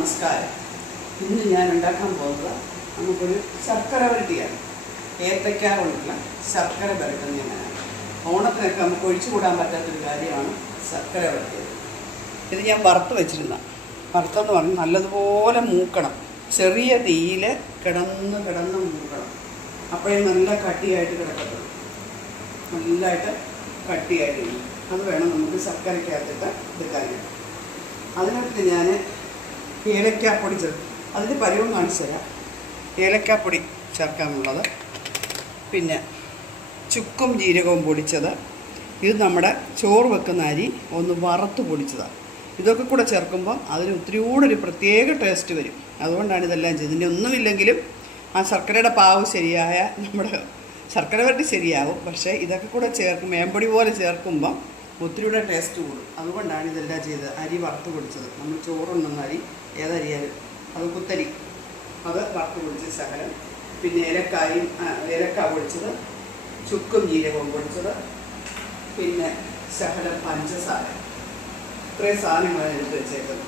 നമസ്കാരം. ഇന്ന് ഞാൻ ഉണ്ടാക്കാൻ പോകുന്നത് നമുക്കൊരു ശർക്കര വരട്ടിയാണ്. ഏത്തയ്ക്ക കൊണ്ടുള്ള ശർക്കര വരട്ടുന്നതാണ് ഓണത്തിനൊക്കെ നമുക്ക് ഒഴിച്ചുകൂടാൻ പറ്റാത്തൊരു കാര്യമാണ് ശർക്കര വരട്ടിയത്. ഇത് ഞാൻ വറുത്ത് വെച്ചിരുന്ന. വറുത്തെന്ന് പറഞ്ഞാൽ നല്ലതുപോലെ മൂക്കണം. ചെറിയ തീയിൽ കിടന്ന് കിടന്ന് മൂക്കണം. അപ്പോഴേ നല്ല കട്ടിയായിട്ട് കിടക്കത്തുള്ളൂ. നല്ലതായിട്ട് കട്ടിയായിട്ട്. അത് വേണം നമുക്ക് ശർക്കരയ്ക്കകത്തിട്ട് എടുക്കാനായിട്ട്. അതിനകത്ത് ഞാൻ ഏലക്കാപ്പൊടി ചേർക്കും അതിന്റെ പരിവം കാണിച്ചു തരാം. ഏലക്കാപ്പൊടി ചേർക്കാനുള്ളത്. പിന്നെ ചുക്കും ജീരകവും പൊടിച്ചത്. ഇത് നമ്മുടെ ചോറ് വെക്കുന്ന അരി ഒന്ന് വറുത്ത് പൊടിച്ചതാണ്. ഇതൊക്കെ കൂടെ ചേർക്കുമ്പോൾ അതിന് ഒത്തിരി കൂടെ ഒരു പ്രത്യേക ടേസ്റ്റ് വരും. അതുകൊണ്ടാണ് ഇതെല്ലാം ചെയ്തത്. ഇതിന്റെ ഒന്നുമില്ലെങ്കിലും ആ ശർക്കരയുടെ പാവ് ശരിയായ നമ്മുടെ ശർക്കര വരട്ടി ശരിയാവും. പക്ഷേ ഇതൊക്കെ കൂടെ ചേർക്കും മേമ്പൊടി പോലെ ചേർക്കുമ്പം ഒത്തിരി കൂടെ ടേസ്റ്റ് കൂടും. അതുകൊണ്ടാണ് ഇതെല്ലാം ചെയ്തത്. അരി വറുത്ത് പൊടിച്ചത്. നമ്മൾ ചോറുണ്ണുന്ന അരി ഏതരിയാലും അത് കുത്തരി. അത് വറുത്ത് പൊടിച്ച ശകലം. പിന്നെ ഏലക്കായും ഏലക്ക പൊടിച്ചത് ചുക്കും ജീരകവും പൊടിച്ചത് പിന്നെ ശകലം പഞ്ചസാര. ഇത്രയും സാധനങ്ങളാണ് എടുത്ത് വെച്ചേക്കുന്നത്.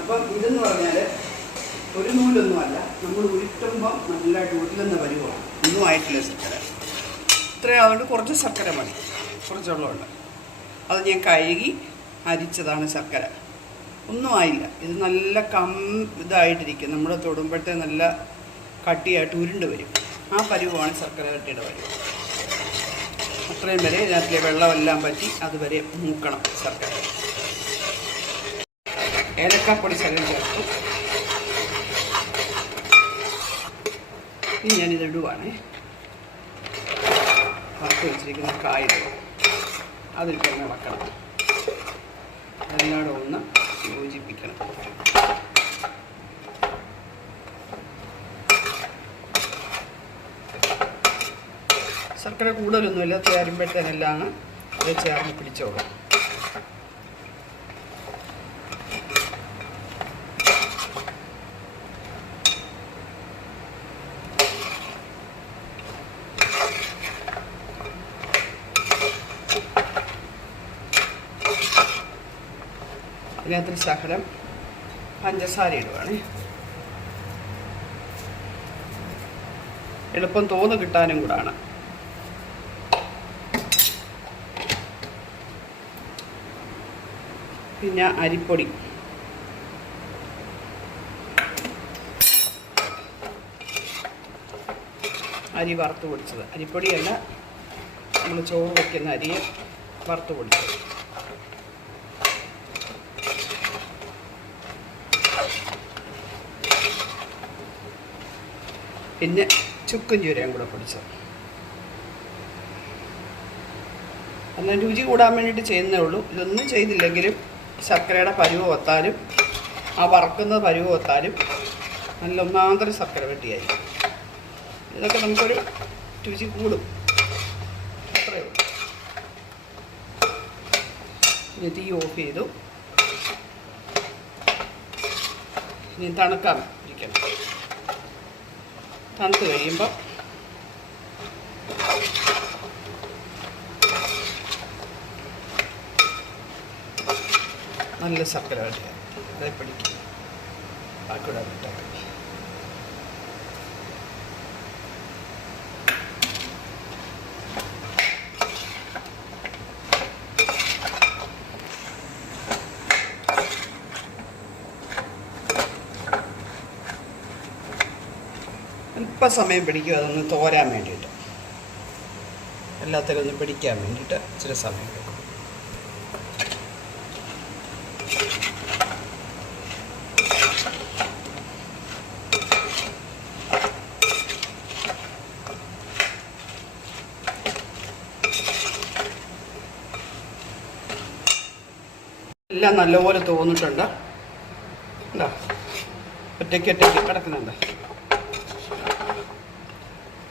അപ്പം ഇതെന്ന് പറഞ്ഞാൽ ഒരു നൂലൊന്നുമല്ല നമ്മൾ ഉരുട്ടുമ്പം നല്ലതായിട്ട് ഉരുളുന്ന പരിവാണ്. ഒന്നും ആയിട്ടില്ല ശർക്കര. ഇത്രയും അതുകൊണ്ട് കുറച്ച് ശർക്കര മതി. കുറച്ചുള്ളതുണ്ട് അത് ഞാൻ കഴുകി അരിച്ചതാണ് ശർക്കര. ഒന്നും ആയില്ല. ഇത് നല്ല കം ഇതായിട്ടിരിക്കും. നമ്മൾ തൊടുമ്പോഴത്തെ നല്ല കട്ടിയായിട്ട് ഉരുണ്ട് വരും. ആ പരിവമാണ് ശർക്കര വരട്ടിയുടെ പരിവ്. അത്രയും വരെ ഇതിനകത്തിലെ വെള്ളമെല്ലാം പറ്റി അതുവരെ മൂക്കണം ശർക്കര. ഏലക്കാപ്പൊടി ശകലം ചേർത്തു. ഇനി ഞാനിത് ഇടുവാണേ. വറുത്ത് വെച്ചിരിക്കുന്ന കായ അതിൽ തന്നെ വെക്കണം. എല്ലായിടും ഒന്ന് യോജിപ്പിക്കണം. ശർക്കര കൂടുതലൊന്നുമില്ല ചേരുമ്പോഴത്തേനെല്ലാം അത് ചേർന്ന് പിടിച്ചോളും. ഇതിനകത്തൊരു ശകലം പഞ്ചസാര ഇടുവാണ്. എളുപ്പം തോന്നു കിട്ടാനും കൂടാണ്. പിന്നെ അരിപ്പൊടി. അരി വറുത്ത് പൊടിച്ചത്. അരിപ്പൊടിയല്ല നമ്മൾ ചോറ് വയ്ക്കുന്ന അരിയെ വറുത്ത് പൊടിച്ചത്. പിന്നെ ചുക്കും ചൂരയും കൂടെ പൊടിച്ചത് എന്നാൽ രുചി കൂടാൻ വേണ്ടിയിട്ട് ചെയ്യുന്നേ ഉള്ളൂ. ഇതൊന്നും ചെയ്തില്ലെങ്കിലും ശർക്കരയുടെ പരുവ് ഒത്താലും ആ വറക്കുന്ന പരുവ് ഒത്താലും നല്ല ഒന്നാന്തരം ശർക്കര വെട്ടിയായി ഇതൊക്കെ നമുക്കൊരു രുചി കൂടും. അത്രയേ ഉള്ളൂ. ഇനി തീ ഓഫ് ചെയ്തു. ഇനി തണുക്കാൻ ഇരിക്കണം. തണുത്ത് കഴിയുമ്പോൾ നല്ല ശർക്കര വേണ്ടി അതേ പിടിക്കും. ബാക്കിയുടെ വിട്ടാൽ അല്പ സമയം പിടിക്കും അതൊന്ന് തോരാൻ വേണ്ടിയിട്ട്. എല്ലാത്തിലും ഒന്ന് പിടിക്കാൻ വേണ്ടിയിട്ട് ഇച്ചിരി സമയം എല്ലാം നല്ലപോലെ തോന്നിട്ടുണ്ട്. ഒറ്റയ്ക്ക് ഒറ്റയ്ക്ക് കിടക്കുന്നുണ്ട്.